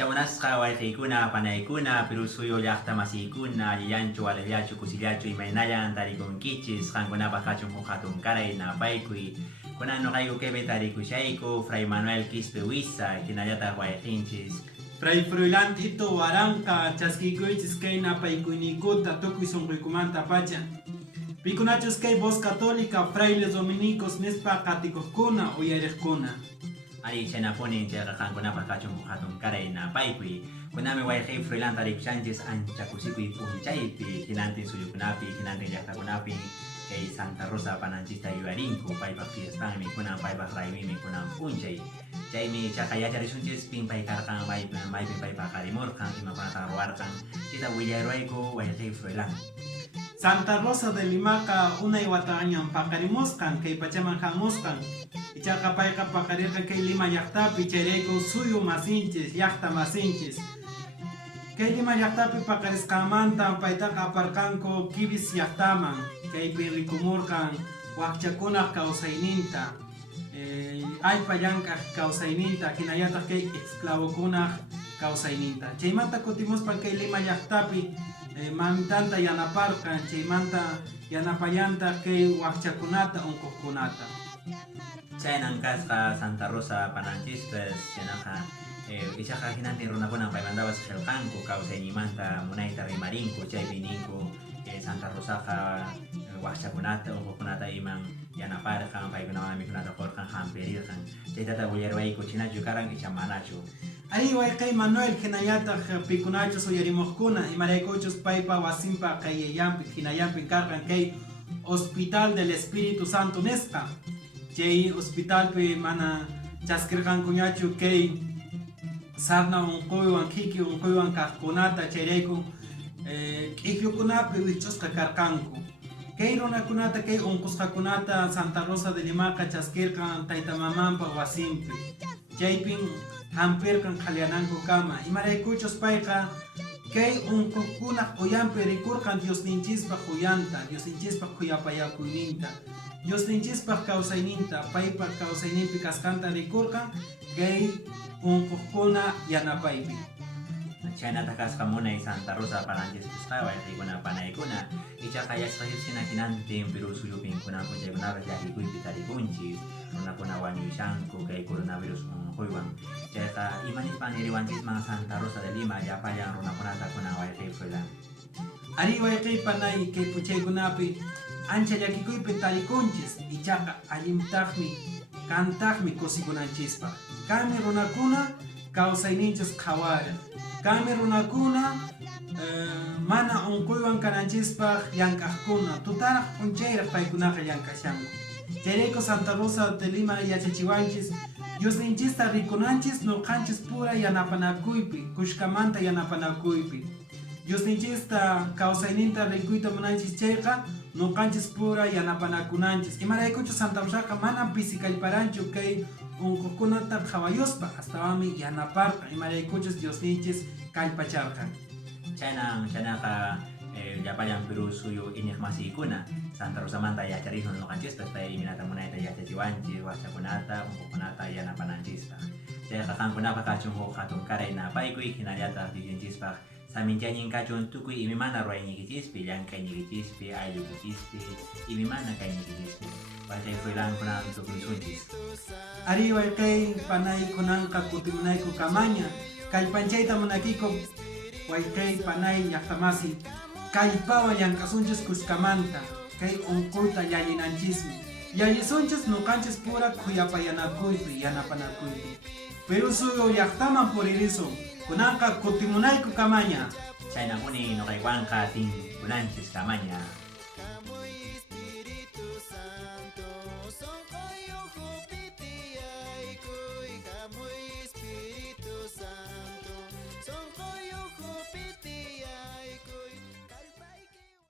Anchawanasqa wayqiykuna, panaykuna, Pirusuyo llaqta masiykuna, allillachu, alillachu, kusillachu, imaynayan tarikunkichis, qankunapaq kachun huk hatun karay napaykuy. Kunan nuqayku kaypi tarikushayku, Fray Manuel Quispe Wisa, hinallataq wayqinchis. Fray Froilán Tito Waranqa chaskikuychis kay napaykuynikuta tukuy sunquykumanta pacha. Pikunachus kay voz católica frailes dominicos nispa qatikuqkuna uyariqkuna. Ari chaynapunin chayqa qankunapaq kachun huk hatun karay napaykuy. Kunami wayqiy Froilán tarikushanchis anchakusikuy punchaypi, hinantin suyukunapi, hinantin llaqtakunapi, kay Santa Rosa pananchista yuwarinku, paypaq fiestami, kunan paypaq raymimi kunan punchay. Chaymi chayqa yacharisunchis pinpay karqan, maypi paypaq qarimurqan, imakunata ruwarqan, chayta willarwayku wayqiy Froilán. Santa Rosa de Limaqa unay watañan paqarimusqan kay pachaman hamusqan. Ichaqa payqa paqarirqa kay Lima llaqtapi chayrayku suyu masinchis, llaqta masinchis. Kay Lima llaqtapi paqarisqanmanta paytaqa aparqanku Kibis llaqtaman. Kaypi rikumurqan waqchakunaq kawsayninta, allpa llank'aq kawsayninta, hinallataq kay esclavokunaq kawsayninta. Chaymanta kutimuspan kay Lima llaqtapi mamitanta yanaparqan, chaymanta yanapallanta kay waqchakunata unquqkunata. Chaynan kasqa Santa Rosa pananchispes, chaynaqa ichaqa hinantin runakunan paymantapas qillqanku kawsaynimanta munayta rimarinku, chaypi ninku Santa Rosaqa waqchakunata unquqkunata iman yanaparqan, paykunawan mikunata qurqan hampirirqan. Chaytata willarwayku chinachu karan icha manachu. Ari wayqiy Manuel hinallataq pikunachus uyarimuqkuna imaraykuchus paypa wasinpa qayllallanpi hinallanpi karqan kay Hospital del Espíritu Santo nisqa. Chay hospitalpi mana chaskirqankuñachu kay sarna unquywan qhiki unquywan kaqkunata chayrayku q'iqllukunapi wich'usqa karqanku. Kay runakunata kay unqusqakunata Santa Rosa de Limaqa chaskirqan taytamamanpa wasinpi. Chaypin hampirqan qhallananku kama. Imaraykuchus payqa kay unquqkunaq uyanpi rikurqan Diosninchispaq uyanta, Diosninchispaq kuyapayakuyninta, Diosninchispaq kawsayninta, paypa kawsayninpi kasqanta rikurqan kay unquqkuna yanapaypi. Chaynata kasqa munay Santa Rosa pananchispesqa wayqiykuna panaykuna, ichaqa yachqayuqsina hinantin Perú suyupin kunan punchaykunapas llakikuypi tarikunchis, runakuna wañuyshanku kay coronavirus unquywan. Chayqa imanishpan niriwanchisman Santa Rosa de Lima llapallan runakunata kunan wayqiy Froilán. Ari wayqiy panay kay puchaykunapi ancha llakikuypi tarikunchis, ichaqa allimtaqmi kantaqmi kusikunanchispa. Kami runakuna kawsayninchis qhawariq. Kami runakuna mana unquywan kananchispaq llank'aqkuna, tutaraq punchayraq paykunaqa llank'ashanku. Chayrayku Santa Rosa de Lima yachachiwanchis Diosninchista rikunanchis nuqanchis pura yanapanakuypi, kushkamanta yanapanakuypi. Diosninchista kawsayninta rikuyta munanchis chayqa nuqanchis pura yanapanakunanchis. Imaraykuchus Santa Rosaqa mana pisikallparanchu kay unquqkunata qhawayuspa, astawami yanaparqa, imaraykuchus Diosninchis kallpacharqan. Chaynaqa llapallan Perú suyu iniq masiykuna, Santa Rosamanta yacharisun nuqanchispes pay iminata munayta yachachiwanchis, waqchakunata, unquqkunata yanapananchispaq. Chayqa qankunapaq kachun huk hatun karay napaykuy, hinallataq Diosninchispaq saminchañin kachun tukuy imimana ruwaynikichispi, llank'aynikichispi, ayllukuchispi, imimana kaynikichispi. Wayqiy Froilán kunan tukuysunchis. Ari wayqiy panay kunanqa kutimunayku kamaña, kallpanchayta munakiku wayqiy panay llaqtamasi kallpawan llank'asunchis kushkamanta, kay unquyta llallinanchismi. Llallisunchis nuqanchis pura khuyapayanakuypi, yanapanakuypi. Perú suyu llaqtaman puririsun, kunanqa kutimunayku kamaña. Chaynapuni nuqaywanqa tinkunanchis kamaña.